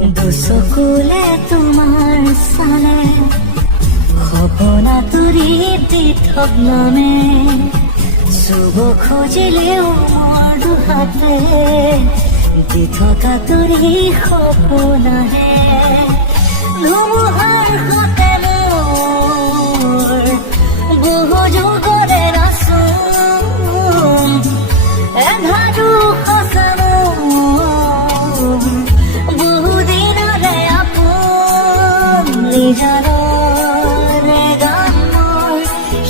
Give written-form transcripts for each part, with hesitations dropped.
দুচকুলে তোমাৰ চালে সপনা তুৰি পৃথক নামে চুব খুজিলেও মোৰ দুহাতে দি থকা তুৰি সপোনাহে ধুমুহাৰ সতে মোৰ বহু যুগৰে নাচোন এধাৰু সঁচা মোৰ বহুদিনৰে আপোন নিজানৰে গানৰ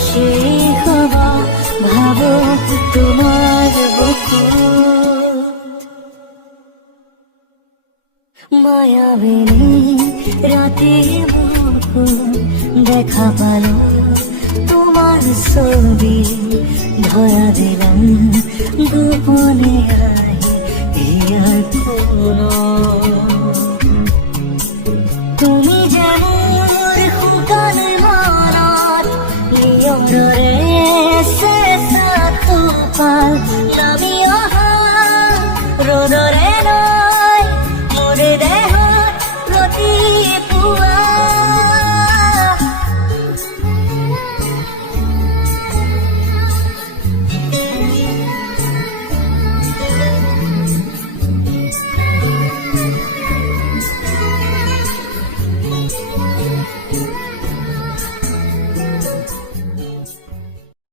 শেষ হ'ব ভাবত তোমাৰ বুকুত মায়াবিনী ৰাতি বুকুত দেখা পালো তোমাৰ ছবি ধৰা দিলাম গোপনে আহি ইয়াৰ কোনত